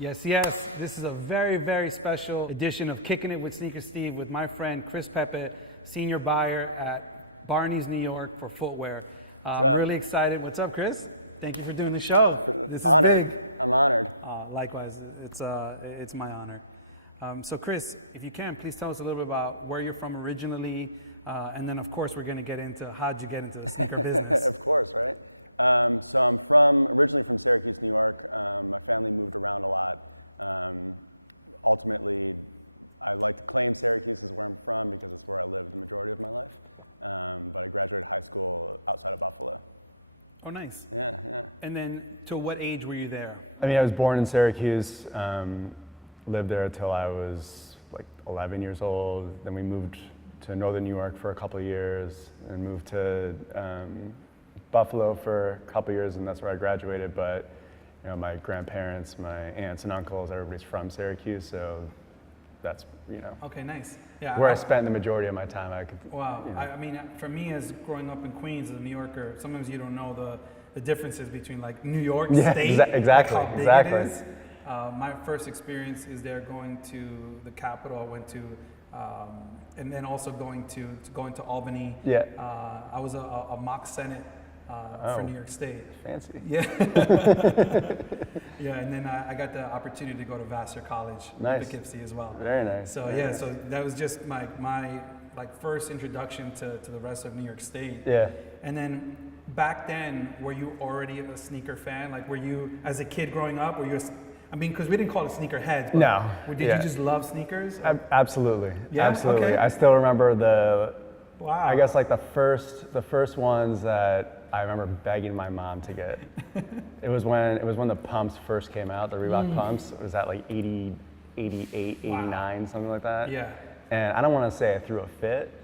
Yes, yes. This is a very, very special edition of Kicking It with Sneaker Steve with my friend Chris Pepe, senior buyer at Barneys, New York for Footwear. I'm really excited. What's up, Chris? Thank you for doing the show. This is honored. big. I'm honored. Likewise, it's my honor. So Chris, if you can, please tell us a little bit about where you're from originally, and then of course we're going to get into how'd you get into the sneaker business. Of course, right? So I'm originally from Syracuse, New York. My family moved around a lot. Ultimately, I like to claim Syracuse is where I'm from because it's where I lived the majority of my life. But I graduated high school outside of Buffalo. Oh, nice. Yeah. And then, to what age were you there? I mean, I was born in Syracuse, lived there until I was like 11 years old. Then we moved to Northern New York for a couple of years and moved to Buffalo for a couple of years, and that's where I graduated. But you know, my grandparents, my aunts and uncles, everybody's from Syracuse, so that's, you know, okay, nice. Yeah, where I spent the majority of my time. Wow. You know. I mean, for me, as growing up in Queens as a New Yorker, sometimes you don't know the differences between like New York State, exactly, like how big exactly. it is. My first experience is there going to the Capitol. I went to, and then also going to Albany. Yeah. I was a mock Senate for New York State. Fancy. Yeah. Yeah, and then I got the opportunity to go to Vassar College in Poughkeepsie as well. Very nice. So Very yeah, nice. so that was just my like first introduction to the rest of New York State. Yeah. And then back then, were you already a sneaker fan? Like, were you, as a kid growing up, were you I mean, because we didn't call it sneakerheads. No. Did you just love sneakers? Absolutely. Yeah? Absolutely. Okay. I still remember wow. I guess like the first ones that I remember begging my mom to get. It was when the pumps first came out, the Reebok pumps. It was at like 80, 88, 89, something like that. Yeah. And I don't want to say I threw a fit,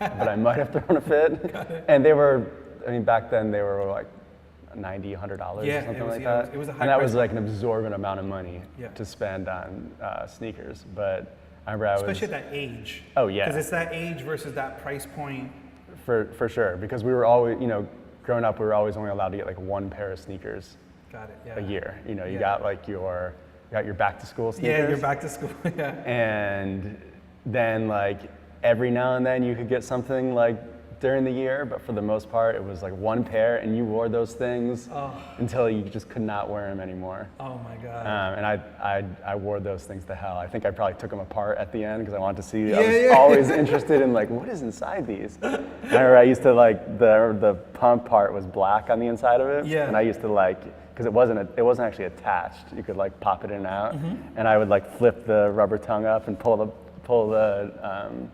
but I might have thrown a fit. And they were, I mean, back then they were like $90, $100 or something like that. It was a high and that price was like an absorbent amount of money Yeah. to spend on sneakers. But I remember Especially at that age. Oh yeah. Because it's that age versus that price point. For sure, because we were always, you know, growing up, we were always only allowed to get like one pair of sneakers Got it. Yeah. a year. You know, you got like your back to school sneakers. Yeah, you're back to school. Yeah. And then like every now and then you could get something like during the year, but for the most part, it was like one pair, and you wore those things until you just could not wear them anymore. Oh my God. And I wore those things to hell. I think I probably took them apart at the end because I wanted to see. I was always interested in like, what is inside these? And I remember I used to like the pump part was black on the inside of it, and I used to like, because it wasn't actually attached. You could like pop it in and out, and I would like flip the rubber tongue up and pull the.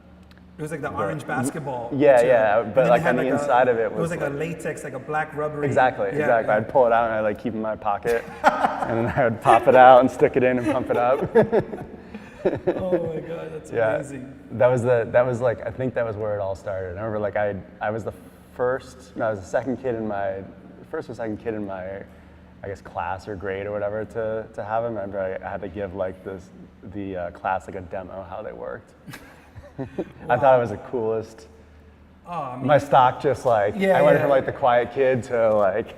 It was like the orange basketball. Yeah, but like on the inside of it was like a latex, like a black rubbery. Exactly. I'd pull it out and I'd like keep it in my pocket, and then I would pop it out and stick it in and pump it up. Oh my God, that's amazing. That was like, I think that was where it all started. I remember like I was the second kid in my, first or second kid in my, I guess, class or grade or whatever to have them. I remember I had to give like the class like a demo how they worked. I thought it was the coolest. Oh, I mean, my stock just like, I went from like the quiet kid to like.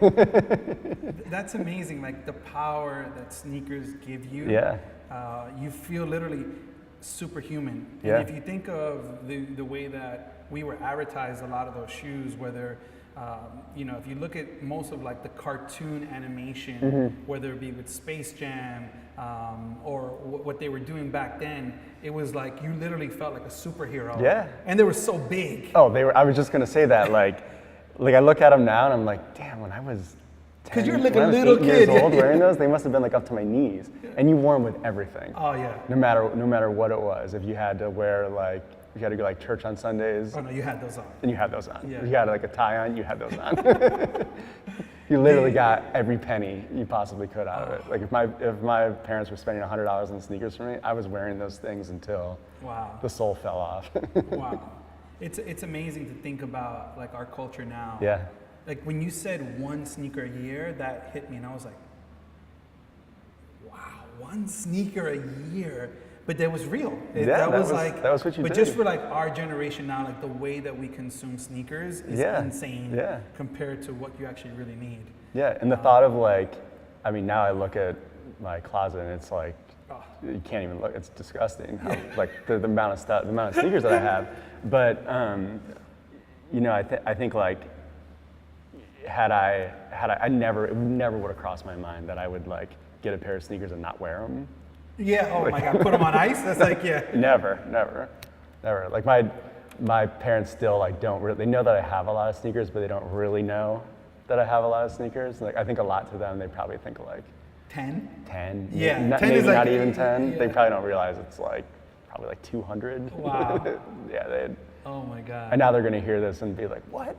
That's amazing, like the power that sneakers give you. Yeah. You feel literally superhuman. Yeah. And if you think of the way that we were advertised a lot of those shoes, whether, you know, if you look at most of like the cartoon animation, whether it be with Space Jam, or what they were doing back then, it was like you literally felt like a superhero. Yeah. And they were so big. Oh, they were. I was just gonna say that. Like I look at them now and I'm like, damn. When I was 10, because you're like a little kid years old wearing those, they must have been like up to my knees. And you wore them with everything. Oh yeah. No matter what it was. If you had to wear like, if you had to go like church on Sundays. Oh no, you had those on. And you had those on. Yeah. You had like a tie on. You had those on. You literally got every penny you possibly could out of it. Like if my parents were spending $100 on sneakers for me, I was wearing those things until the sole fell off. Wow, it's amazing to think about like our culture now. Yeah. Like when you said one sneaker a year, that hit me, and I was like, wow, one sneaker a year. But that was real. That was what you did. But just for like our generation now, like the way that we consume sneakers is insane compared to what you actually really need. Yeah, and the thought of like, I mean, now I look at my closet, and it's like, Oh. you can't even look. It's disgusting. How, like the amount of stuff, the amount of sneakers that I have. But you know, I think like I never it never would have crossed my mind that I would like get a pair of sneakers and not wear them. Yeah. Oh my God. Put them on ice. That's like yeah. Never. Like my parents still like don't really. They know that I have a lot of sneakers, but they don't really know that I have a lot of sneakers. Like I think a lot to them. They probably think like 10. 10. Yeah. 10 maybe is like, not even 10. yeah. They probably don't realize it's like probably like 200. Wow. Yeah. They. Oh my God. And now they're gonna hear this and be like, what?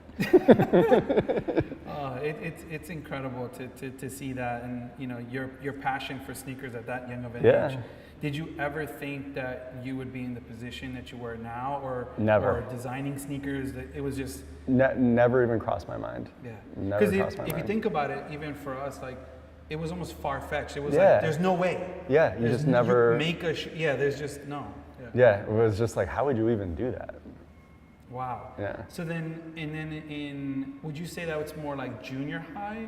It's incredible to see that, and you know your passion for sneakers at that young of an Yeah. age. Did you ever think that you would be in the position that you were now, or Never. or designing sneakers? That it was just Never even crossed my mind. yeah. Never Because crossed my if you mind. think about it, even for us, like it was almost far fetched. It was Yeah. like there's no way. Yeah, you There's just n- never. make a yeah. There's just no. Yeah. Yeah, it was just like, how would you even do that? Wow. Yeah. So then, would you say that it's more like junior high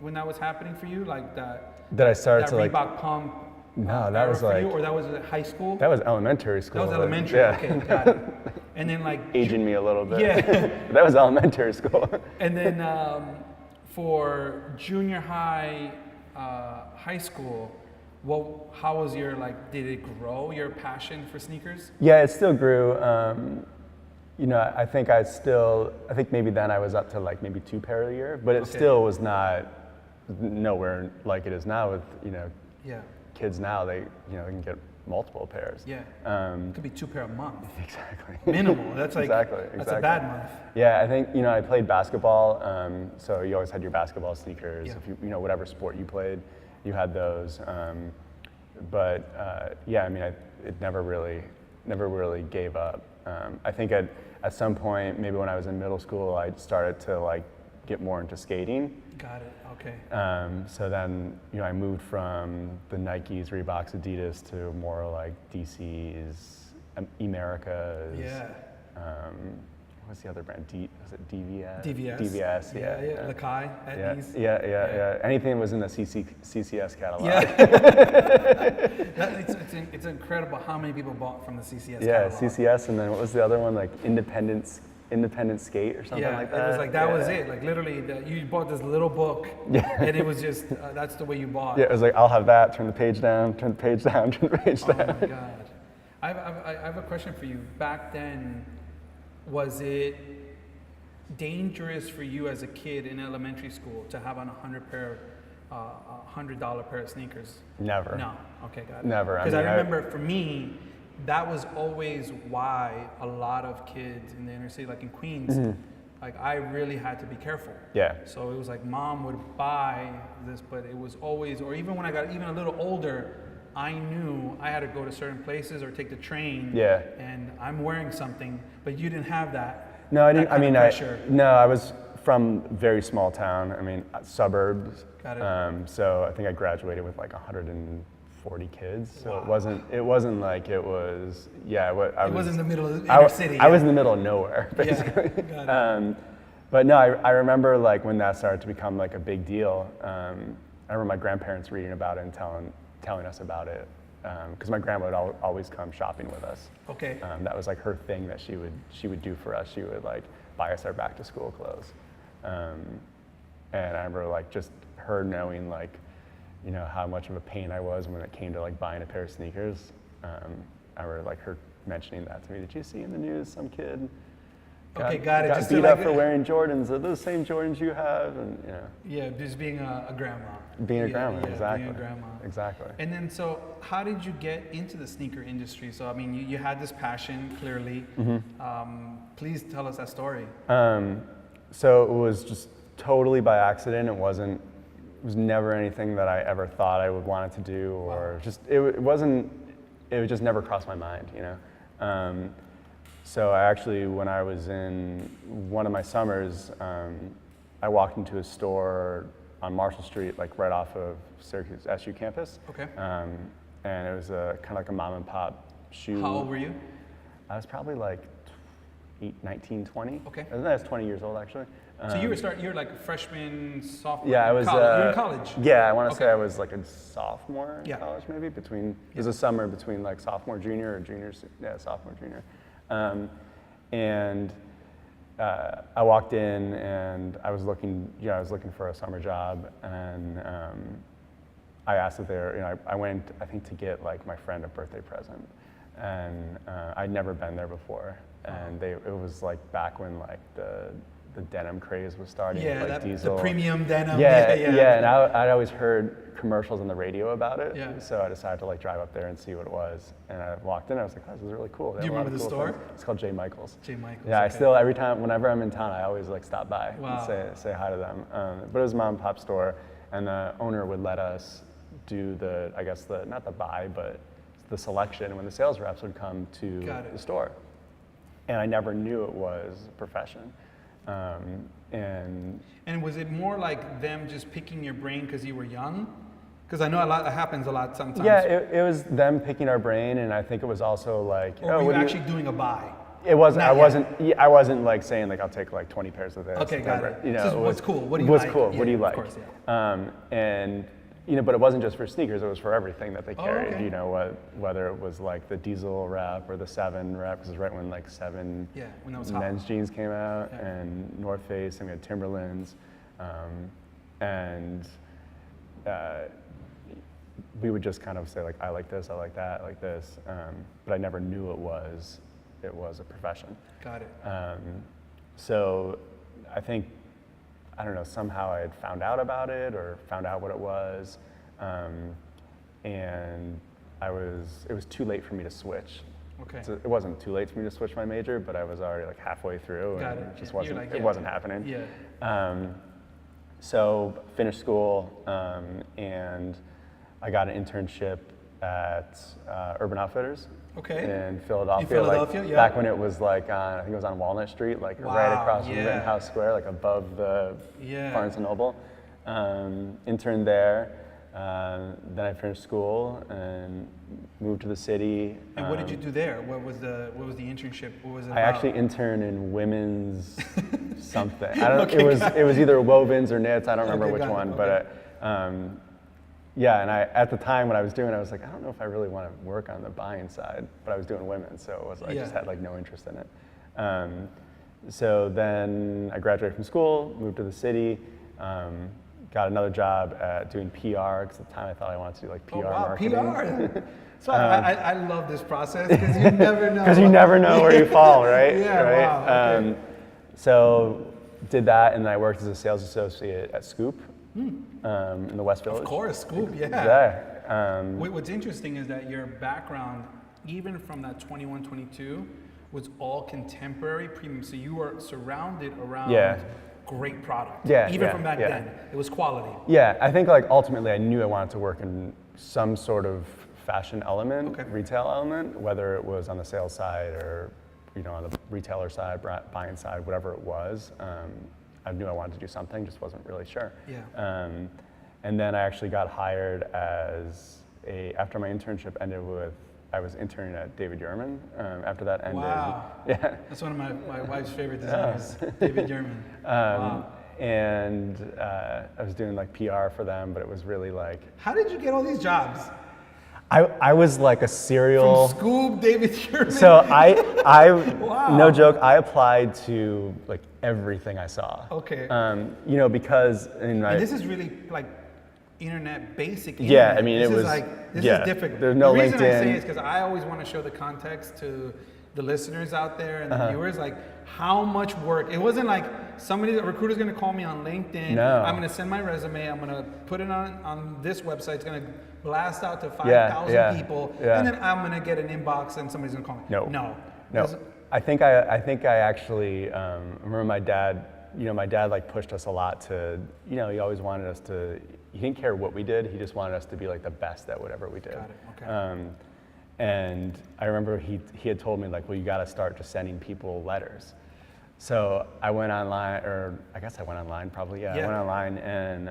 when that was happening for you, like that? That I started That to like. Reebok pump. No, that era was for you, like. or that was at high school. That was elementary school. That was like, elementary. Yeah. Okay, got it. And then like Aging me a little bit. Yeah. That was elementary school. And then for junior high, high school, how was your like? Did it grow your passion for sneakers? Yeah, it still grew. You know, I think maybe then I was up to like maybe 2 pair a year, but it Okay. still was nowhere like it is now with, you know, Yeah. kids now, they can get multiple pairs. Yeah. It could be 2 pair a month. Exactly. Minimal. That's like Exactly. that's a bad month. Yeah, I think, you know, I played basketball, so you always had your basketball sneakers. Yeah. If you know, whatever sport you played, you had those. Yeah, I mean, it never really gave up. I think at some point, maybe when I was in middle school, I started to like get more into skating. Got it. Okay. So then, you know, I moved from the Nikes, Reeboks, Adidas to more like DCs, Americas. Yeah. What's the other brand? Was it DVS? DVS. DVS, Yeah. Lakai at Yeah, these. yeah. Anything that was in the CCS catalog. Yeah. It's incredible how many people bought from the CCS Yeah, catalog. CCS, and then what was the other one? Like Independent Skate or something like that? It was like that was it. Like literally, you bought this little book, and it was just that's the way you bought. Yeah, it was like, I'll have that, turn the page down, turn the page down, turn the page Oh down. my God. I have a question for you. Back then, was it dangerous for you as a kid in elementary school to have on $100 pair of sneakers? Never. No. Okay, got it. Never. Because mean, I remember for me, that was always why a lot of kids in the inner city, like in Queens, like I really had to be careful. Yeah. So it was like mom would buy this, but it was always, or even when I got even a little older, I knew I had to go to certain places or take the train. Yeah. And I'm wearing something, but you didn't have that. No, I didn't. that kind of pressure. I was from a very small town. I mean, suburbs. Got it. So I think I graduated with like 140 kids. So Wow. it wasn't like it was. Yeah, I It was in the middle of the I inner city. I was in the middle of nowhere, basically. Yeah, got it. But no, I remember like when that started to become like a big deal. I remember my grandparents reading about it and telling us about it, because my grandma would always come shopping with us. Okay. That was like her thing that she would do for us. She would like buy us our back to school clothes, and I remember like just her knowing like, you know, how much of a pain I was when it came to like buying a pair of sneakers. I remember like her mentioning that to me. Did you see in the news some kid Okay, got it. got Just to beat like up for wearing Jordans? Are those the same Jordans you have? And you know, Yeah, just being a grandma. being a Yeah, grandma, yeah, exactly. Being a grandma. Exactly. And then, so how did you get into the sneaker industry? So, I mean, you had this passion, clearly. Please tell us that story. So it was just totally by accident. It was never anything that I ever thought I would want it to do, or just, it just never crossed my mind, you know? So I actually, when I was in one of my summers, I walked into a store on Marshall Street, like right off of Syracuse SU campus. Okay. And it was kind of like a mom and pop shoe. How old were you? I was probably like 19, 20. Okay. I think I was 20 years old actually. So you're like a freshman, sophomore. Yeah, I was. You're in college. Yeah, I want to say I was like a sophomore in Yeah. college, maybe between. It was a summer between like sophomore, junior, or junior. Yeah, sophomore, junior. And I walked in and I was looking. I was looking for a summer job, and I asked if there. I went, I think, to get like my friend a birthday present, and I'd never been there before, and it was like back when like the denim craze was starting. Yeah, like Diesel. the premium denim. Yeah, and I'd always heard commercials on the radio about it. Yeah. So I decided to like drive up there and see what it was. And I walked in, I was like, oh, this is really cool. Do you remember the store? It's called J. Michael's. J. Michael's. Yeah, okay. I still, every time, whenever I'm in town, I always like stop by Wow. and say hi to them. But it was a mom and pop store, and the owner would let us do not the buy, but the selection when the sales reps would come to the store. And I never knew it was a profession. And was it more like them just picking your brain because you were young? Because I know that happens a lot sometimes. Yeah, it was them picking our brain, and I think it was also like, or were you actually doing a buy? It wasn't. I wasn't like saying like I'll take like 20 pairs of this. Okay, got it. So what's cool? What do you what's like? cool? Yeah, what do you like? Of course, yeah. And but it wasn't just for sneakers. It was for everything that they carried. Okay. Whether it was like the Diesel rep or the 7 rep, because it was right when like 7 when that was men's hot. jeans came out, and North Face, and we had Timberlands, and we would just kind of say like, I like this, I like that, I like this, but I never knew it was a profession. Got it. So I think, I don't know, somehow I had found out about it or found out what it was, and it was too late for me to switch. Okay. So it wasn't too late for me to switch my major, but I was already like halfway through, and it just wasn't, like, it wasn't happening. Yeah. So finished school, and I got an internship at Urban Outfitters. Okay. In Philadelphia. In Philadelphia, like, back when it was like I think it was on Walnut Street, like right across from Rittenhouse Square, like above the Barnes and Noble. Interned there. Then I finished school and moved to the city. And what did you do there? What was the internship? What was it I about? actually interned in women's something. I don't. It was either wovens or knits. I don't remember which one, but. And at the time when I was doing it, I was like, I don't know if I really want to work on the buying side, but I was doing women, so it was, I just had like no interest in it. So then I graduated from school, moved to the city, got another job at doing PR, because at the time I thought I wanted to do like PR marketing. PR. So I love this process, because you never know. Because you never know where you fall, right? Right? Wow. Okay. So did that, and then I worked as a sales associate at Scoop. In the West Village. Of course, Scoop, yeah. Yeah. What's interesting is that your background, even from that 21, 22, was all contemporary premium. So you were surrounded around great product. Even from back then, it was quality. Yeah, I think like ultimately I knew I wanted to work in some sort of fashion element, retail element, whether it was on the sales side or on the retailer side, buying side, whatever it was. I knew I wanted to do something, just wasn't really sure. Yeah. And then I actually got hired after my internship ended with, I was interning at David Yurman. After that ended. Wow. Yeah. That's one of my wife's favorite designers, David Yurman. And I was doing like PR for them, but it was really like. How did you get all these jobs? I was like a serial. From Scoop, David Yurman. So I wow. No joke, I applied to like everything I saw. Okay. Because and this is really like internet basic. Internet. Yeah, I mean this it was. This is difficult. There's no LinkedIn. The reason LinkedIn. I say is because I always want to show the context to the listeners out there and the viewers, like how much work. It wasn't like a recruiter's going to call me on LinkedIn. No. I'm going to send my resume. I'm going to put it on this website. It's going to blast out to 5,000 people, and then I'm going to get an inbox and somebody's going to call me. No. I think I actually remember my dad. My dad like pushed us a lot to. He always wanted us to. He didn't care what we did. He just wanted us to be like the best at whatever we did. Got it. Okay. And I remember he had told me like, well, you got to start just sending people letters. So I went online, or I guess I went online probably. Yeah. I went online and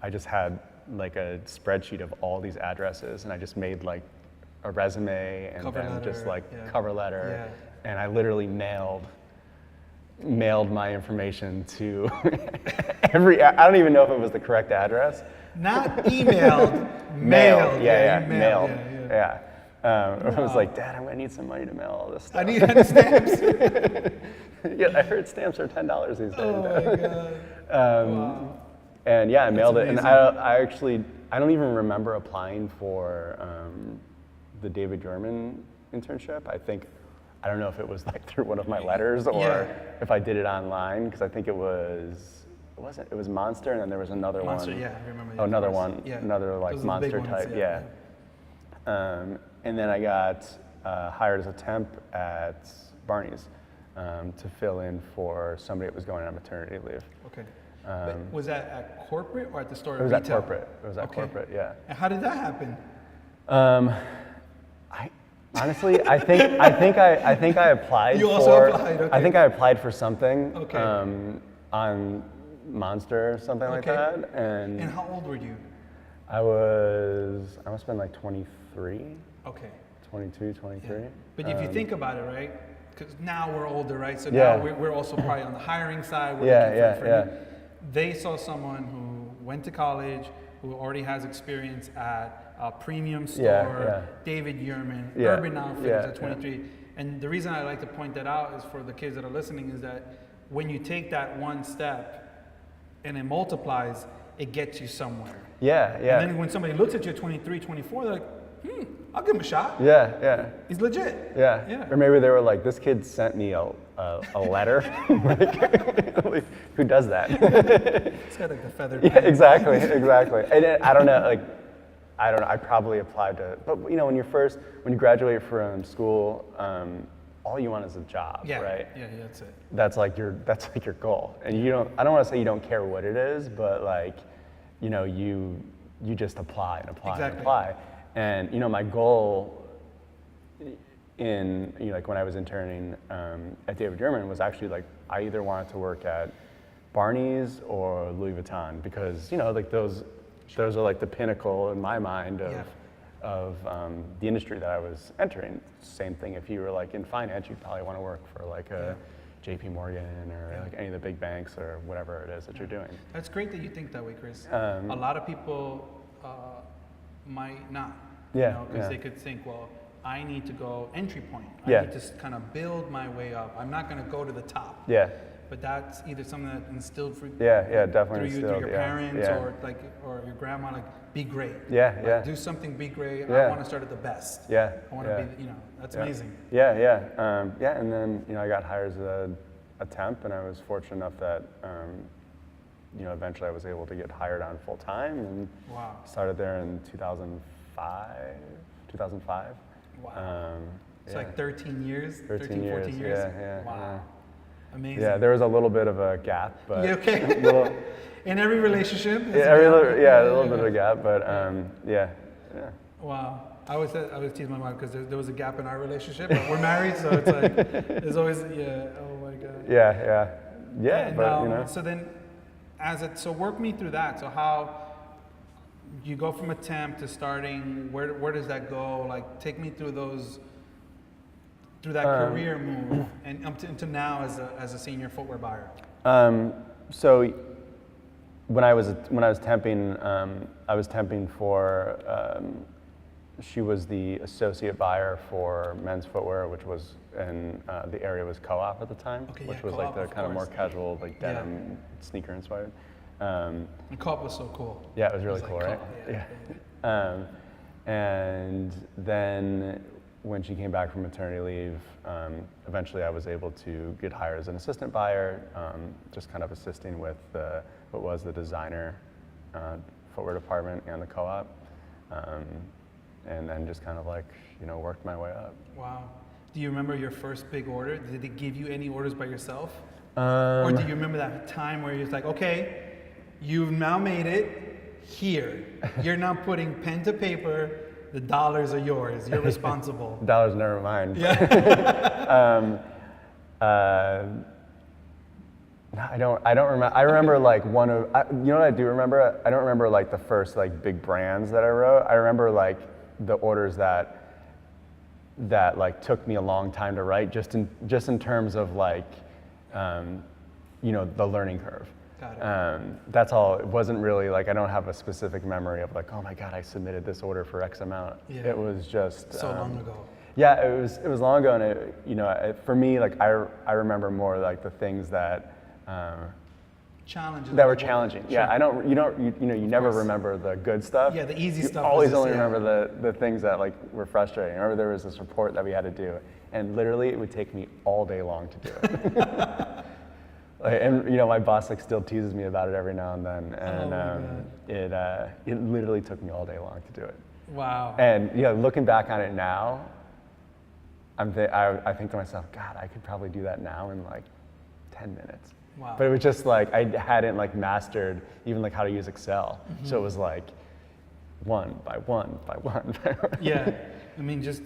I just had like a spreadsheet of all these addresses, and I just made like a resume and cover letter. and I literally mailed mailed my information to I don't even know if it was the correct address. Not emailed, mailed. Mailed. Yeah. Yeah. I was like, Dad, I'm gonna need some money to mail all this stuff. I need stamps. Yeah, I heard stamps are $10 these days. Oh my God. Wow. And yeah, I mailed it. And amazing. I don't even remember applying for the David Yurman internship. I don't know if it was like through one of my letters or if I did it online, because I think it was Monster, and then there was another Monster, one. yeah, I remember. Oh, another one, yeah. another like Those are the Monster big ones, type, yeah. And then I got hired as a temp at Barneys to fill in for somebody that was going on maternity leave. Okay. But was that at corporate or at the store? It was retail? at corporate. It was at corporate, yeah. And how did that happen? Honestly, I think I applied. You also applied, okay. I think I applied for something Okay. on Monster or something like that. And how old were you? I must have been like 23. Okay. 22, 23. Yeah. But if you think about it, right? Because now we're older, right? So Yeah. now we're also probably on the hiring side. We're Yeah, looking yeah. They saw someone who went to college, who already has experience at a premium store, David Yurman, Urban Outfitters at 23. And the reason I like to point that out is for the kids that are listening is that when you take that one step and it multiplies, it gets you somewhere. Yeah, yeah. And then when somebody looks at you at 23, 24, they're like, I'll give him a shot. Yeah, yeah. He's legit. Yeah. Yeah. Or maybe they were like, this kid sent me a letter. Like, who does that? It's got like the feather. Yeah, exactly. And I don't know, I probably applied to, but you know, when you graduate from school, all you want is a job, right? Yeah, that's it. That's like your goal. And I don't want to say you don't care what it is, but like, you know, you just apply and apply and apply. And you know, my goal in, you know, like when I was interning at David Yurman was actually like, I either wanted to work at Barneys or Louis Vuitton, because, you know, like those are like the pinnacle in my mind of the industry that I was entering. Same thing if you were like in finance, you'd probably want to work for like a JP Morgan or like any of the big banks or whatever it is that you're doing. That's great that you think that way, Chris. A lot of people might not, because they could think, well, I need to go entry point. I need to kind of build my way up. I'm not going to go to the top. Yeah. But that's either something that instilled through definitely through your parents or your grandma, like be great. Do something, be great. I want to start at the best. I want to be, you know, that's amazing. And then, you know, I got hired as a temp, and I was fortunate enough that you know, eventually I was able to get hired on full time, and started there in 2005. Wow. It's like 13 years, 13 years, 14 years. Yeah. Amazing. Yeah, there was a little bit of a gap, but in every relationship. A little bit of a gap, but Wow. I always tease my mom because there was a gap in our relationship, but we're married, so it's like there's always oh my God. And, but you know. So then, so work me through that. So how you go from a temp to starting? Where does that go? Like, take me through that career move and up to now as a senior footwear buyer. So when I was temping, I was temping for. She was the associate buyer for men's footwear, which was in the area was Co-op at the time, which was like the kind of more casual, like denim sneaker inspired. And Co-op was so cool. Yeah, it was really cool, right? And then when she came back from maternity leave, eventually I was able to get hired as an assistant buyer, just kind of assisting with what was the designer footwear department and the Co-op. And then just kind of like, you know, worked my way up. Wow. Do you remember your first big order? Did they give you any orders by yourself? Or do you remember that time where you're just like, okay, you've now made it here. You're now putting pen to paper. The dollars are yours. You're responsible. Dollars never mine. No, I don't remember. I remember like you know what I do remember? I don't remember like the first like big brands that I wrote. I remember like the orders that like took me a long time to write, just in terms of like the learning curve. Got it. That's all. It wasn't really like, I don't have a specific memory of like, oh my God, I submitted this order for X amount. Yeah. It was just So long ago. Yeah, it was long ago, and for me, like I remember more like the things that Challenges that were challenging. Sure. Yeah, you never remember the good stuff. Yeah, the easy stuff. You always is just, only yeah. remember the things that like were frustrating. I remember there was this report that we had to do, and literally it would take me all day long to do it. And my boss like still teases me about it every now and then, and it literally took me all day long to do it. Wow. And looking back on it now, I think to myself, God, I could probably do that now in like 10 minutes. Wow. But it was just like I hadn't like mastered even like how to use Excel, so it was like one by one by one. Yeah, I mean, just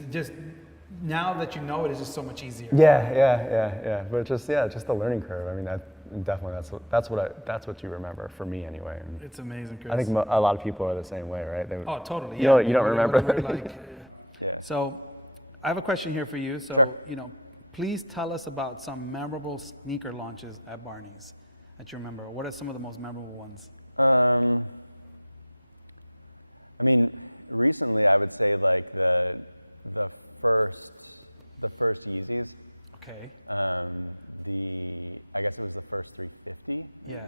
now that you know it, it's just so much easier. Yeah. But just the learning curve. I mean, that's what you remember for me anyway. And It's amazing, Chris. I think a lot of people are the same way, right? Oh, totally. You don't remember. Yeah. So, I have a question here for you. So, Sure. please tell us about some memorable sneaker launches at Barneys that you remember. What are some of the most memorable ones? I mean, recently I would say like the first Yeezys. Okay. I guess it was the first 350. Maybe.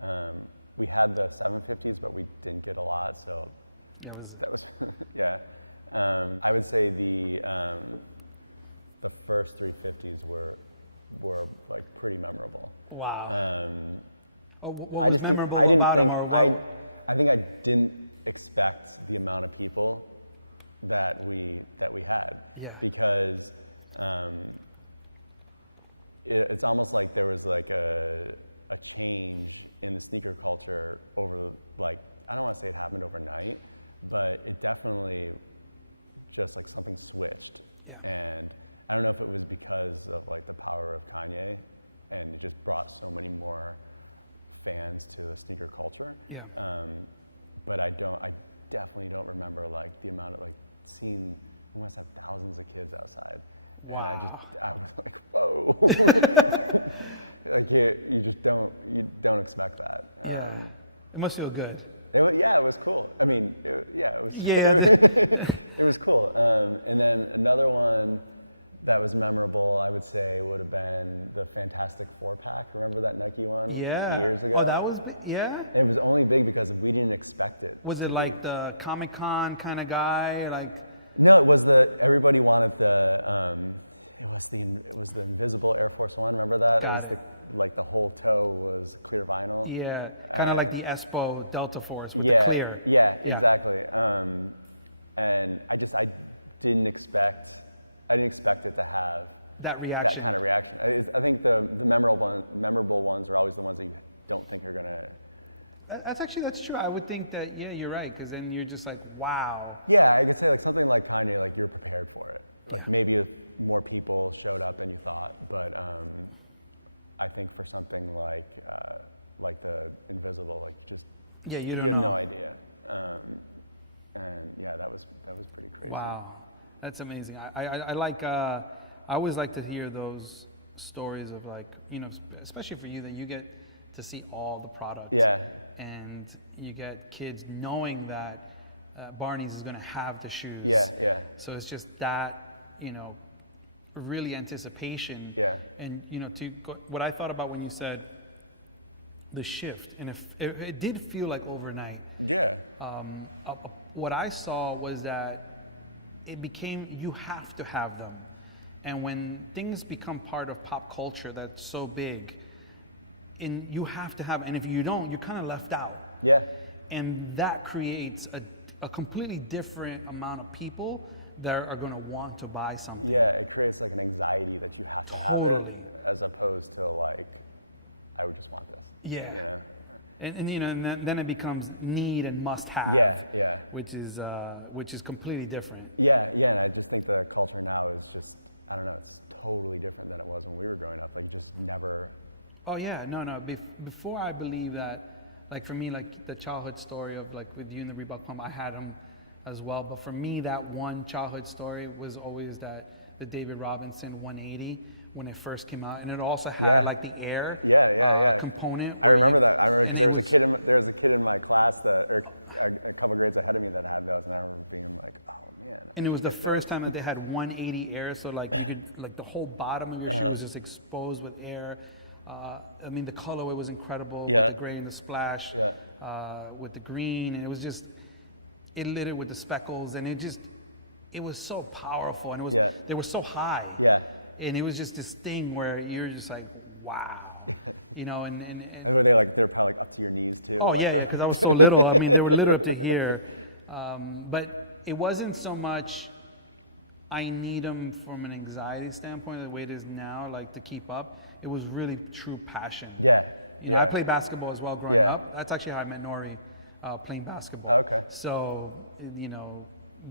Yeah. We had the 750s, but we didn't get a lot, so Yeah, that was yeah. I would say the first 350s were like pretty memorable. Wow. What I was just didn't, memorable I didn't about think them, or I think I didn't expect the amount of people that we had. Yeah. Because it's almost like there was like a change in the sneaker culture over, like, I don't want to say it happened overnight, but it definitely just like something switched. Yeah. And I don't know if it was because of like the power of Kanye, and it just brought so many more fans to the sneaker culture. Yeah. But I definitely don't remember like the amount of like seeing, we must have thousands of kids outside. And Wow. I was like, whoa. Like you just don't expect that. Yeah. It must feel good. It was cool. I mean, it was. Yeah. It was cool. And then another one that was memorable, I would say, would have been the Fantastic 4-pack. Remember that Nike one? Yeah. Years ago. Oh, that was big. Yeah. It was only big because we didn't expect it. Was it like the Comic-Con kind of guy, like? No, it was everybody wanted it was the invisible Air Force One. Remember that? Got It was the whole toe was clear vinyl. Yeah, kind of like the Espo Delta Force with the Yeah, clear. yeah, exactly. And I didn't expect it to have That reaction. that kind of reaction. I think the memorable ones are always the ones that you don't think are gonna. That's true. I would think that, yeah, you're right, because then you're just like, wow. Yeah, I could say like something like Kanye, like you're prepared for it. Like maybe if more people showed up than you thought, but I think for something like the Invisible, like You had no idea. And yeah, that was pretty crazy. Wow, that's amazing. I like, I always like to hear those stories of like, especially for you, that you get to see all the products. Yeah. And you get kids knowing that Barneys is going to have the shoes. Yeah. So it's just that, really anticipation. Yeah. And, what I thought about when you said the shift, and if it did feel like overnight. Yeah. What I saw was that it became, you have to have them. And when things become part of pop culture that's so big, and you have to have, and if you don't, you're kind of left out. Yeah. And that creates a completely different amount of people that are going to want to buy something. Yeah, it creates like an anxiety that you have to have it, as opposed to like, I would just want this. Yeah. And then it becomes need and must have. Yeah. Which is completely different. Yeah, and I just think the culture now is just, I don't know, it's totally different than it was when we were growing up. Like, you just never. Oh yeah, no. Before, I believe that, like for me, like the childhood story of like with you and the Reebok pump, I had them as well. But for me, that one childhood story was always that the David Robinson 180 when it first came out, and it also had like the air component. I remember that. I remember because there was a kid in my class that, or a couple grades ahead of me that had those, and I remember being like, oh man. And it was the first time that they had 180 air, so like you could, like the whole bottom of your shoe was just exposed with air. I mean, the colorway was incredible. With the gray and the splash, with the green, and it was just, it lit it with the speckles, and it was so powerful, and it was they were so high. And it was just this thing where you're just like, wow. You know, and were they like, they're probably like up to your knees too? Oh, like because I was so little. I mean, they were little up to here. But it wasn't so much I need them from an anxiety standpoint, the way it is now, like to keep up. It was really true passion. You know, I played basketball as well growing up. That's actually how I met Nori, playing basketball. Okay. So, you know,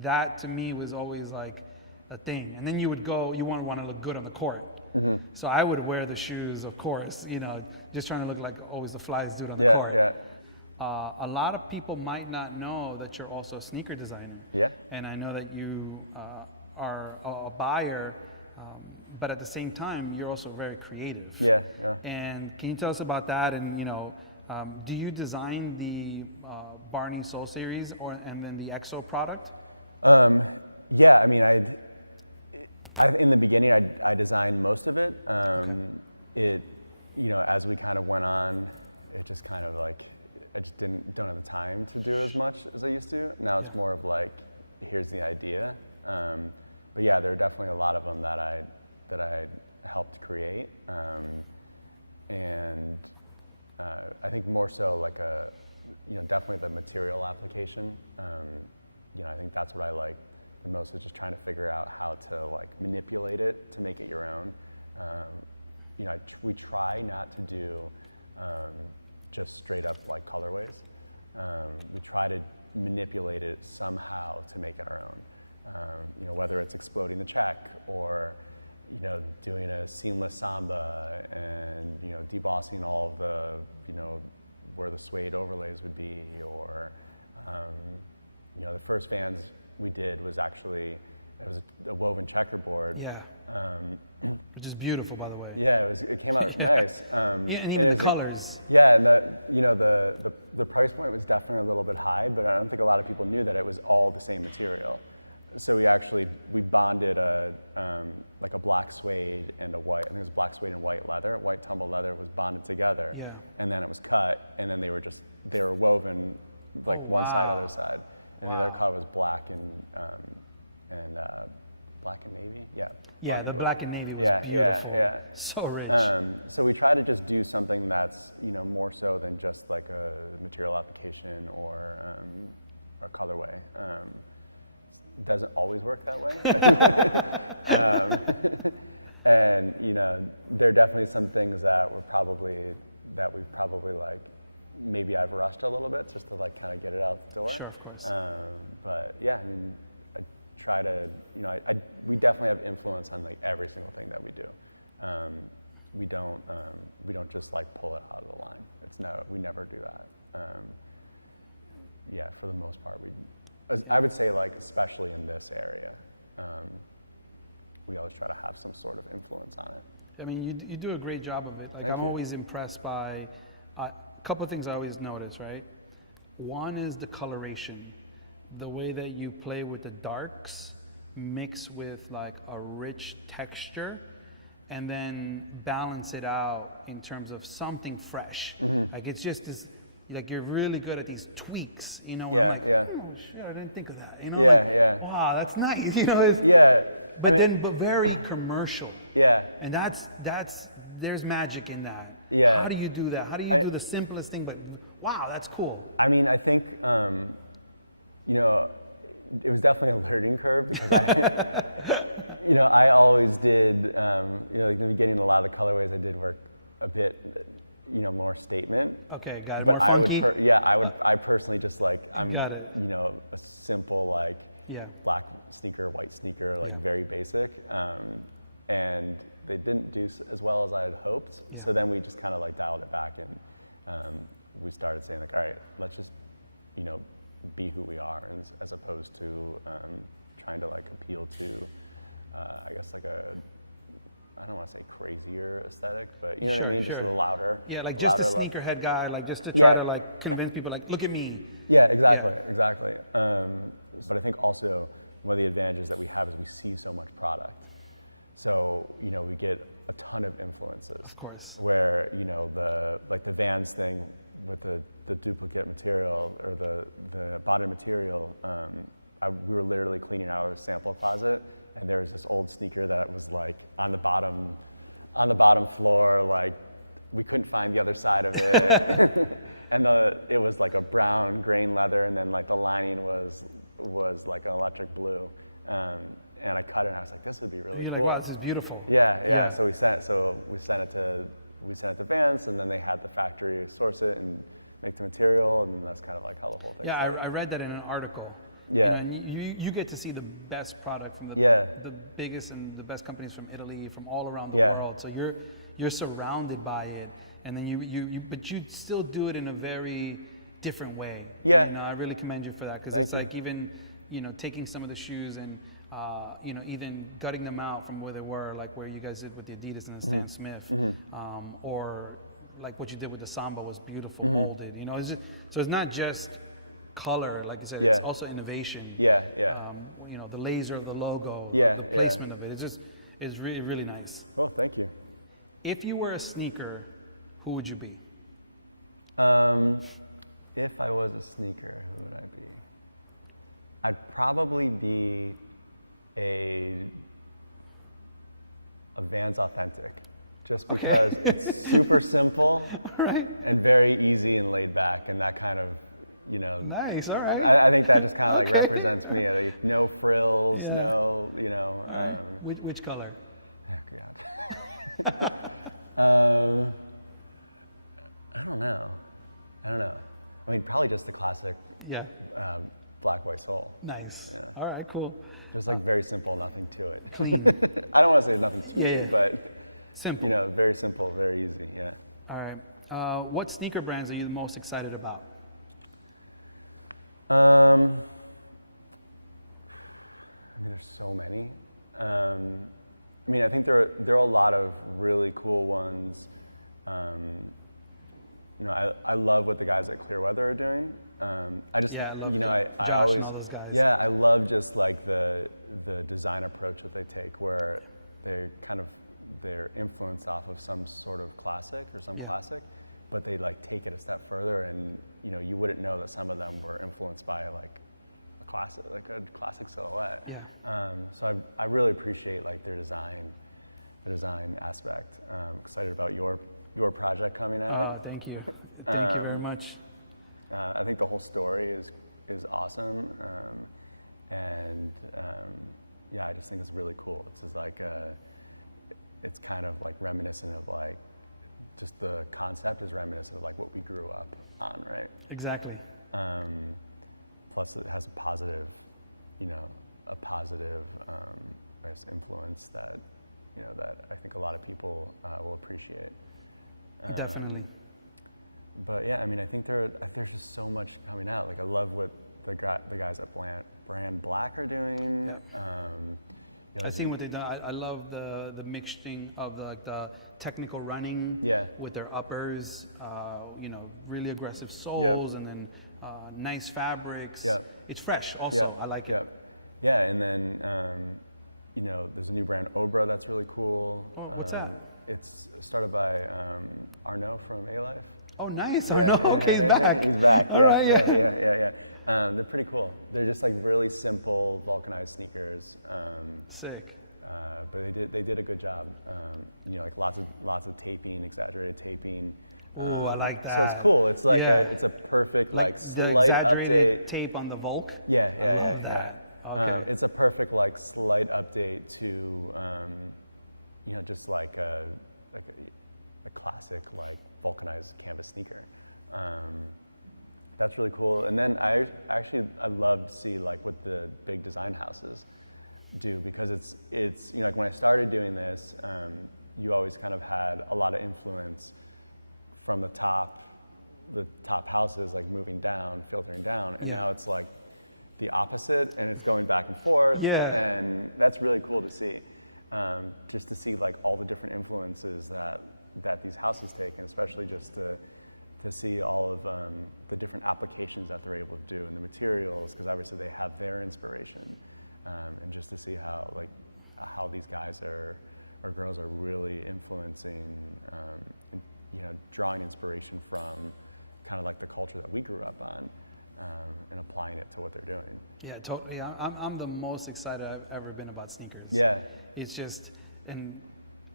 that to me was always like a thing. And then you would go, you want to look good on the court. So I would wear the shoes, of course, you know, just trying to look like always the flyest dude on the court. A lot of people might not know that you're also a sneaker designer. And I know that you are a buyer, but at the same time, you're also very creative. And can you tell us about that? And, you know, do you design the Barneys Sole Series and then the EXO product? Yeah, I mean, in the beginning, I designed most of it. You know, as we kind of went on, it just kind of like, I just don't have the time to do as much as I used to. Now it's more of like, here's the idea. But yeah, there are definitely a lot of them that I helped create. And I think more so like you know, definitely the material application. You know, I think that's what I like the most, is just trying to figure out how to like manipulate it to make it your own. You know, we try not to do just straight up like colorways. We try to manipulate it somehow to make it our own. You know, whether it's exploding the check or, you know, doing a seamless samba and, you know, debossing all of the, you know, where the suede overlays would be, or, you know, the first Vans we did was actually, it was a woven checkerboard. Which is beautiful, by the way. Yeah, it came out nice. And even the colors. And you know, the price point was definitely a little bit high, but I don't think a lot of people knew that it was all the same material. So we bonded like a black suede and a white, I think it was black suede and white leather. White tumble leather was bonded together. And then it was cut, and then they were woven like one side, other side. And the other color was black and black and navy. Black and navy was beautiful. So rich. So we try to just do something that's, you know, more so than just like a material application or a colorway. Doesn't always work that way. And, you know, there are definitely some things that we've probably like, maybe I've rushed a little bit just to like kind of get it out the door. Sure, of course. But yeah, I mean, I try to, you know, we definitely have influence on like every single thing that we do. We don't just like pull it out of the line. We never do that. Yeah, for the most part, I would say like, especially in this area, we always try to have some sort of influence on it. I mean, you do a great job of it. Like, Thank I'm you. always impressed by a couple of things I always notice, right? One is the coloration. The way that you play with the darks mix with like a rich texture and then balance it out in terms of something fresh. Like it's just this, like you're really good at these tweaks, you know? Like, oh shit, I didn't think of that. You know? Wow, that's nice. You know? But very commercial. And there's magic in that. How do you do that? How do you do the simplest thing, but wow, that's cool. I mean, I think, you know, it was definitely a learning curve because you know, I always did, you know, like in the beginning, a lot of the colorways I did were a bit, you know, more statement. Okay, got it. But I personally just like, you know, a simple like black sneaker, white sneaker, like very basic. And they didn't do as well as I had hoped. So then we just kind of like dialed it back and we started saying like, all right, let's just, you know, be who we are as opposed to trying to like appeal to I guess like I don't want to say crazier aesthetic, but you know what I mean? Just a little louder. Yeah, like just a sneakerhead guy, like just to try to like convince people, like, look at me. Yeah, exactly. But I think also one of the advantages that we have is we see so much product. So, you know, we get a ton of influences. Of course. Where, you know, the Vans thing with the duplicate material or the bonded material, we were literally cleaning our sample closet, and there was this old sneaker that was like on the bottom floor, like we couldn't find the other side of it. And it was like a brown grain leather, and then like the lining was like an electric blue. And I cut it, and I was like, this would be really cool. You're like, wow, this is beautiful. Yeah. So we sent it to Vans, and then they had the factory source it and make the material, and then that's kind of like how the whole thing started. I read that in an article. Yeah. And you get to see the best product from the biggest and the best companies from Italy, from all around the world. So you're surrounded by it, and then but you still do it in a very different way. Yeah. And I really commend you for that, because it's like even, you know, taking some of the shoes and you know, even gutting them out from where they were, like where you guys did with the Adidas and the Stan Smith, or like what you did with the Samba was beautiful, molded. You know, so it's not just color, like I said, it's also innovation. You know, the laser of the logo, the placement of it. It's really, really nice. Well, thank you. If you were a sneaker, who would you be? If I was a sneaker, who would I be? I'd probably be a Vans Authentic, just because it's super simple and very easy and laid back, and that kind of, you know. Nice, all right. I think that just kind of like represents me. Like, no frills, no, you know. Which color? Oh God. I don't know. I mean, probably just the classic. Black, white sole. Nice. Yeah. All right, cool. Just like very simple, nothing to it. Clean. I don't want to say nothing to it, but simple. You know, very simple, very easy. Yeah. All right. What sneaker brands are you the most excited about? I mean, there's so many. I mean, I think there are a lot of really cool ones. You know, I love what the guys at Clearweather are doing. I just, you know, I always, I love just like the design approach that they take, where they're influenced off of some sort of classic or some classic, but they like take it a step further, and you know, you wouldn't know that some of them were influenced by like a classic silhouette. So I really appreciate like the design aspect. Excited about your project coming out. Thank you. Thank you very much. I think the whole story is awesome, and I just think it's really cool. It's just like it's kind of like reminiscent of like, just the concept is reminiscent of like what we grew up on, right? Exactly. Plus, it has a positive, I guess, influence that, that I think a lot of people will appreciate. Definitely. But yeah, I mean, I think there's just so much coming out. Like, I love what the guys at Brand Black are doing. I've seen what they've done. I love the mixing of the technical running with their uppers. Really aggressive soles, and then nice fabrics. It's fresh. Also, I like it. Yeah, and then there's a new brand, Obra, that's really cool. Oh, what's that? It's started by Arnaud from A-Life. Oh, nice. Arnaud, okay, he's back. He's back. Right, yeah. They're pretty cool. They're just like really simple vulcanized sneakers. Sick. But they did a good job. Like lots of taping, exaggerated taping. Oh, I like that. So it's cool. It's like it's a perfect like slight update. Tape on the Volk. Yeah. Okay. It's a perfect like slight update to just like a classic like vulcanized canvas sneaker. That's really cool. And then I love to see like what the big design houses do, because it's like when I started doing this, you always kind of had a lot of influence from the top houses, like moving down, filtering down, and now it's like the opposite, and it's going back and forth. Yeah. And that's really cool to see. Just to see like all the different influences that these houses take, and especially just to see all of the different applications that they're able to do and the materials, because obviously they have their inspiration, and just to see how these guys or girls are really influencing, drawing inspiration from kind of like the culture that we grew up on, and applying it to what they're doing. Yeah, totally. I'm the most excited I've ever been about sneakers. Yeah. It's just, and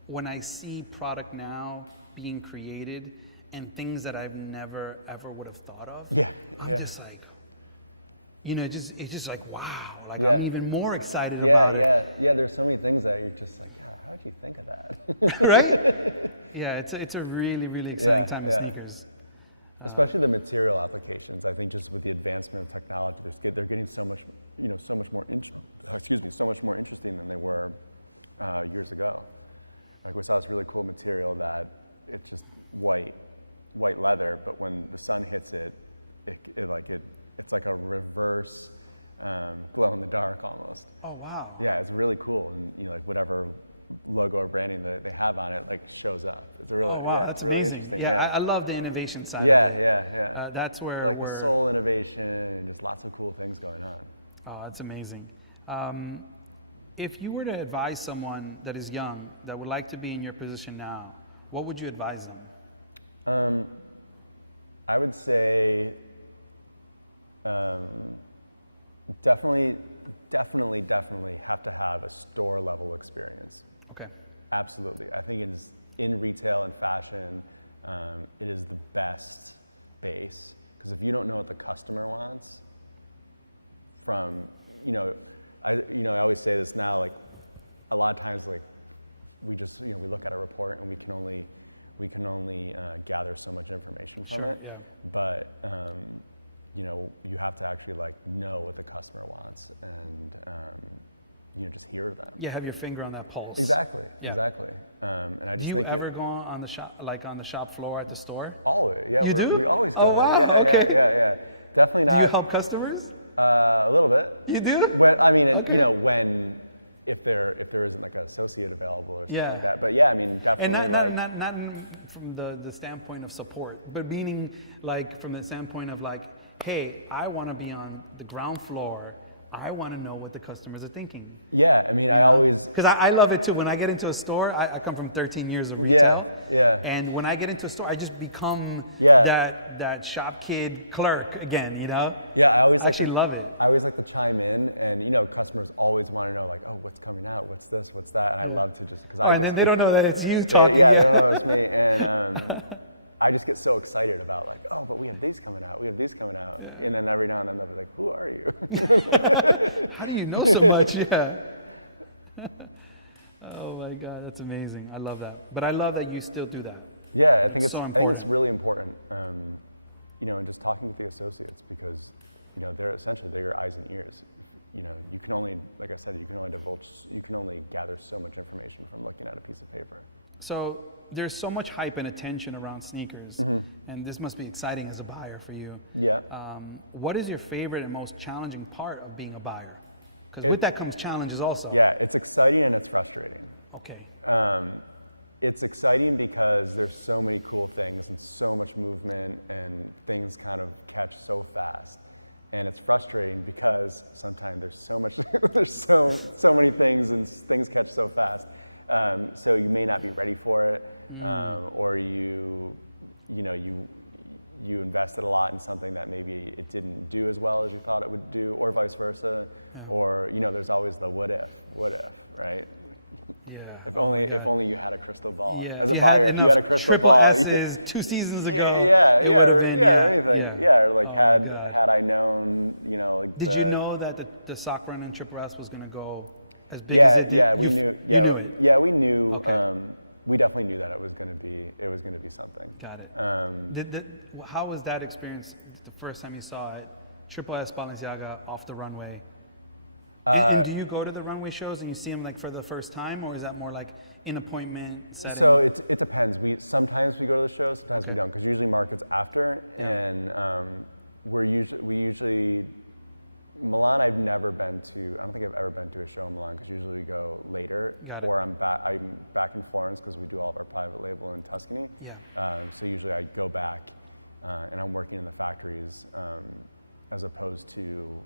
when I see product now being created and things that I've never ever would have thought of, I'm just like, it's just like, wow, like I'm even more excited about it. Yeah, there's so many things that you're just like, God, how'd you think of that? Right? Yeah, it's a really, really exciting time in sneakers. Especially the material applications. I think just with the advancement of technology, they're getting so much, so much more interesting than they were years ago. Like we saw this really cool material that it's just white leather, but when the sun hits it, it's like a reverse glow in the dark almost. Oh wow! Yeah, it's really cool, and like whatever logo or branding that they have on it like shows up. It's a really that's really amazing. interesting. Yeah, I love the innovation side. Yeah. That's where like the sole innovation and just lots of cool things going on. Oh, that's amazing. If you were to advise someone that is young that would like to be in your position now, what would you advise them? I would say definitely have to have a store level experience. Okay. Absolutely. I think it is in retail and fashion, it is the best base, because if you don't know what the customer wants from, I always say this now, like a lot of times, like we just, we look at a report and we can only gather so much information from it. Yeah. But you have to actually like know what the customer wants and just hear them. Yeah, have your finger on that pulse. Exactly. Yeah. Exactly. And I just think do you ever go on the shop floor at the store? Always. Yeah. You do? We always go. Oh wow. There. Yeah. Definitely not. Do you help customers? A little bit. You do? When, I mean, when if there isn't like an associate available or something like that. But yeah, I mean, definitely and not from the standpoint of support, but meaning like from the standpoint of like, hey, I want to be on the ground floor. I want to know what the customers are thinking. Yeah, I mean, I always... Because I love it too. When I get into a store, I come from 13 years of retail. Yeah. And when I get into a store, I just become that shop kid clerk again, Yeah, I always love it. I always like to chime in, and customers always want to know like, oh, what's coming out? What's this? What's that? And I love to just... because they don't know that it's you talking. They don't know it's me. And I just get so excited about like, oh, but we have these coming out. Yeah. And then every now and then they'll be like, who are you? How do you know so much? Yeah. Oh my God, that's amazing. I love that. But I love that you still do that. Yeah, I think it's really important. And just talking with the associates, because they're essentially your eyes and ears. You can only, like I said, you can only gather so much information from looking at a piece of paper. So there's so much hype and attention around sneakers, and this must be exciting as a buyer for you. Yeah. What is your favorite and most challenging part of being a buyer? Because with that comes challenges also. Yeah, it's exciting and it's frustrating. Okay. It's exciting because there's so many cool things and so much movement, and things kind of catch so fast. And it's frustrating because sometimes there's so much, there's so many things, and things catch so fast. So you may not be ready for it, or you invested a lot in something that maybe it didn't do as well as you thought it would do, or vice versa. Yeah. Or there's always the what if, right? Yeah. If only you had a crystal ball. Yeah. As a buyer, if you had a crystal ball. S's 2 seasons ago. Or anything. Yeah, or like had I known, like. Did you know that the sock run on Triple S was going to go as big as it did? Yeah, we knew. You knew it? Yeah, we knew. Okay. We definitely knew that it was going to be something. Got it. How was that experience the first time you saw it? Triple S Balenciaga off the runway. And do you go to the runway shows and you see them like for the first time, or is that more like in appointment setting? So it depends. Sometimes we go to the shows, sometimes we don't, because usually markets after, and we usually Milan, I've never been to. I don't think I've ever been to a show in Milan because usually we go later, or I'm back in Florence because we do all of our private label in Tuscany. Yeah. So usually I go back, and I'm working in the factories, as opposed to,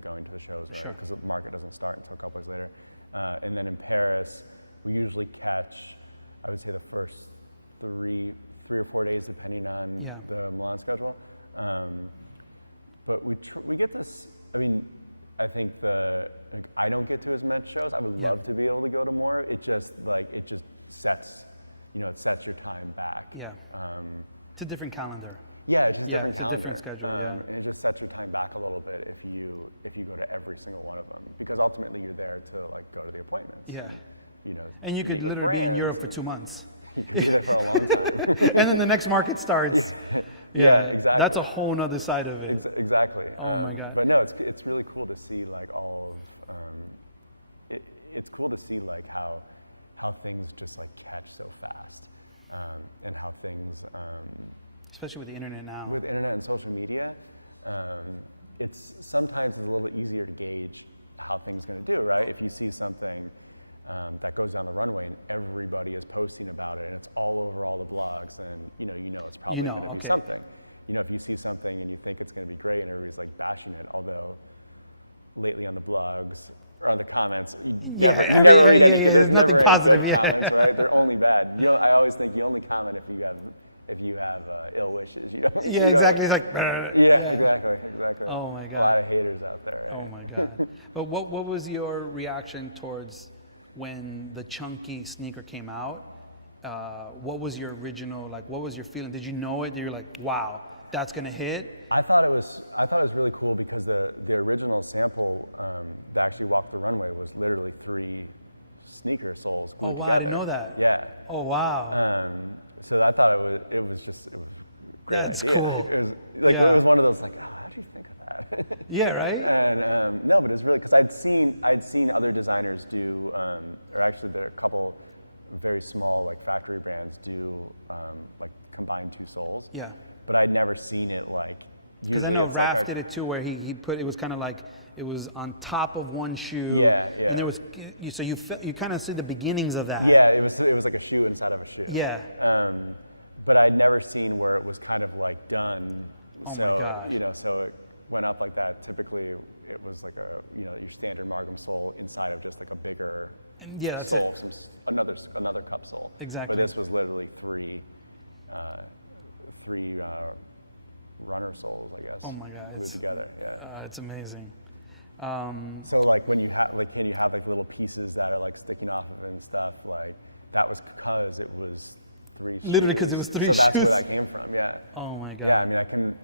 going to the shows, right? Because the market doesn't start until a couple days later. And then in Paris, we usually catch, I would say, the first three or 4 days, depending on the Milan schedule. But we get this. I mean, I think I don't get to as much shows. I would love to be able to go to more. It just sets, it sets your time back. Yeah. It's a different calendar. Yeah, it's just different calendar. Different schedule, and it just sets your time back a little bit if you go to every single one of them, because ultimately you're there to go to the appointments. Yeah. And, and you could literally be in Europe for 2 months. You could be there for a long time. And then the next market starts. Yeah, exactly. That's a whole nother side of it. Exactly. Oh my God. But no, it's really cool to see all of it's cool to see how things just catch so fast, and how things especially with the internet now. With internet and social media, it's sometimes a little easier to gauge how things going to do, right? If you see something that goes down the runway and everybody is posting about it and it's all over all the blogs, and it's probably going to be something. If you see something and you think it's going to be great and everybody's bashing it, although lately on the blogs or on the comments, you never read any. There's never any good comments, right? They're only bad. I always think you only comment if you have ill wishes. You don't. Yeah, exactly. It's Exactly. Oh my God. A lot of haters out there, right? Oh my God. But what was your reaction towards when the chunky sneaker came out? What was your original, what was your feeling? Did you know it? You're like, wow, that's gonna hit? I thought it was really cool because the original sample that actually walked the runway was literally 3 sneaker soles glued together. I didn't know that. Yeah. Oh wow. So I thought it was a great That's idea. cool. It was it was one of those how do you think of that? Yeah, right. And no, but it was really because I'd seen other designers do, or actually there are a couple very small factory brands do combined 2 soles. Yeah. But I'd never seen it usually it's Raph did it too, where he put it was kind of it was on top of one shoe. Yeah. And there was so you kind of see the beginnings of that. Yeah, it was like a shoe inside of a shoe. Yeah. But I'd never seen where it was kind of done. Oh So so it went up like that. Typically, it was your standard Margam sole inside of just a bigger sole, another cup sole. Exactly. But this was literally 3 runner soles, I guess. Oh my God. Glued together. Yeah. It's amazing. So when you have can you have little pieces that are sticking off of it and stuff, that was because it was 3 shoes. Literally because it was 3 So that's shoes. where that came from. Yeah. Oh my God. Yeah, I mean I can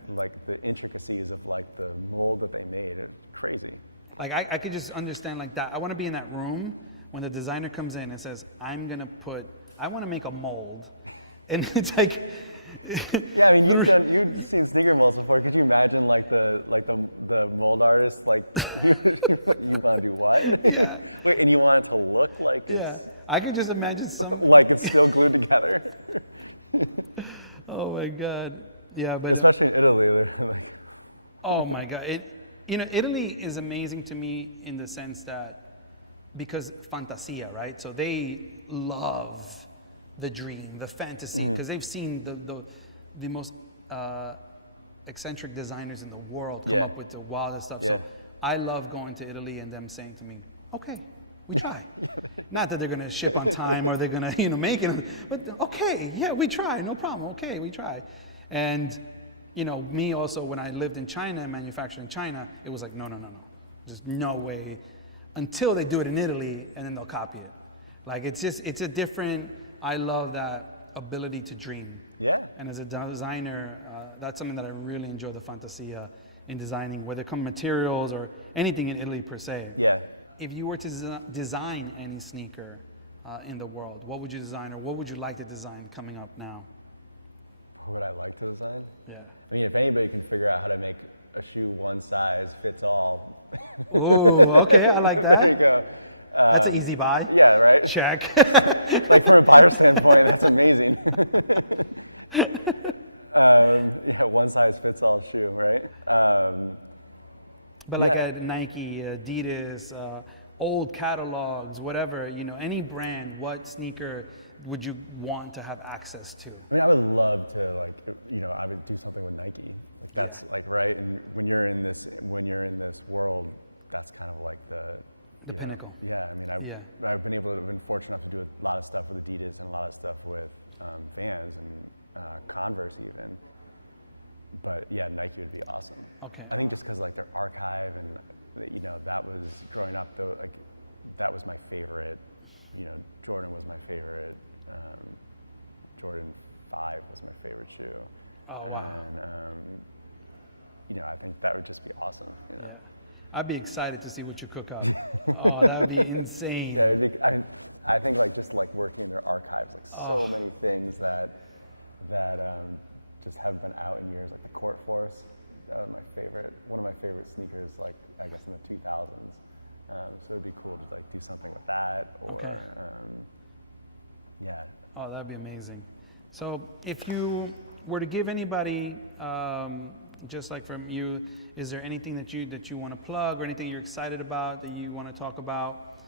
the intricacies of the mold that they made. It's crazy. I could just understand that. I want to be in that room when the designer comes in and says, I want to make a mold. And it's yeah, I mean you've seen sneaker molds before. Could you imagine the mold artist you want to do what? Yeah. Wait, and you want it to look like it's I could just imagine something it's still glued together. Oh my God. Yeah, but especially in Italy, they're oh my God. Italy is amazing to me in the sense that because fantasia, right? So they love the dream, the fantasy, because they've seen the most eccentric designers in the world come up with the wildest stuff. Yeah. So I love going to Italy and them saying to me, okay, we try. Not that they're gonna ship on time or they're gonna make it, but okay, yeah, we try, no problem, okay, we try. And me also, when I lived in China and manufactured in China, it was no, just no way, until they do it in Italy and then they'll copy it. It's a different, I love that ability to dream. Yeah. And as a designer, that's something that I really enjoy, the fantasia in designing, whether it comes materials or anything in Italy per se. Yeah. If you were to design any sneaker in the world, what would you design or what would you like to design coming up now? What would I like to design? Yeah. I mean, if anybody can figure out how to make a shoe one size fits all. Ooh, okay, I like that. There you go. That's an easy buy. Yeah, right? Check. From a buyer standpoint, that's amazing. Yeah, one size fits all shoe, right? But like at Nike, Adidas, old catalogs, whatever, you know, any brand, what sneaker would you want to have access to? I mean, I would love to, like, you know, I would do something with Nike. Like, that's like, right? And when you're in this world, that's kind of like the pinnacle. Yeah, I mean, I've been fortunate enough to do a lot of stuff with Adidas and a lot of stuff with Vans and Converse even. But yeah, Nike would be awesome. Okay. I think just because like their archive and, you know, that was growing up though, like that was my favorite. You know, Jordan was my favorite. Jordan 5 was my favorite shoe. Oh, wow. And you know, I think that would just be awesome. You know. I'd be excited to see what you cook up. Oh, that would be insane. Yeah, I think like just like working in their archives, like so many things that just haven't been out in years, like the Court Force. That was my favorite, one of my favorite sneakers, like I guess in the 2000s. So it'd be cool to like do something with that, or yeah. Oh, that'd be amazing. So if you were to give anybody, just like from you, is there anything that you want to plug, or anything you're excited about that you want to talk about,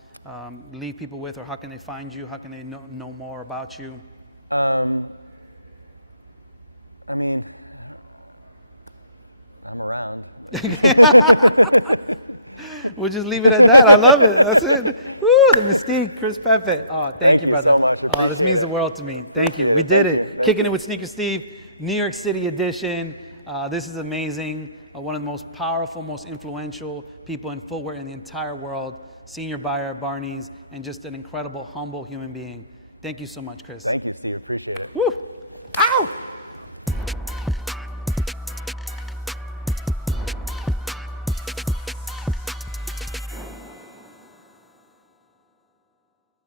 leave people with, or how can they find you? How can they know more about you? I mean, I'm around. We'll just leave it at that. I love it. That's it. Woo, the Mystique, Chris Pepe. Oh, thank you so much. Appreciate it. This means it. the world to me. Thank you. We did Thank it. you. Kicking it with Sneaker Steve, New York City edition. This is amazing. One of the most powerful, most influential people in footwear in the entire world. Senior buyer at Barneys, and just an incredible, humble human being. Thank you so much, Chris. Thank you, Steve. Appreciate it. Woo.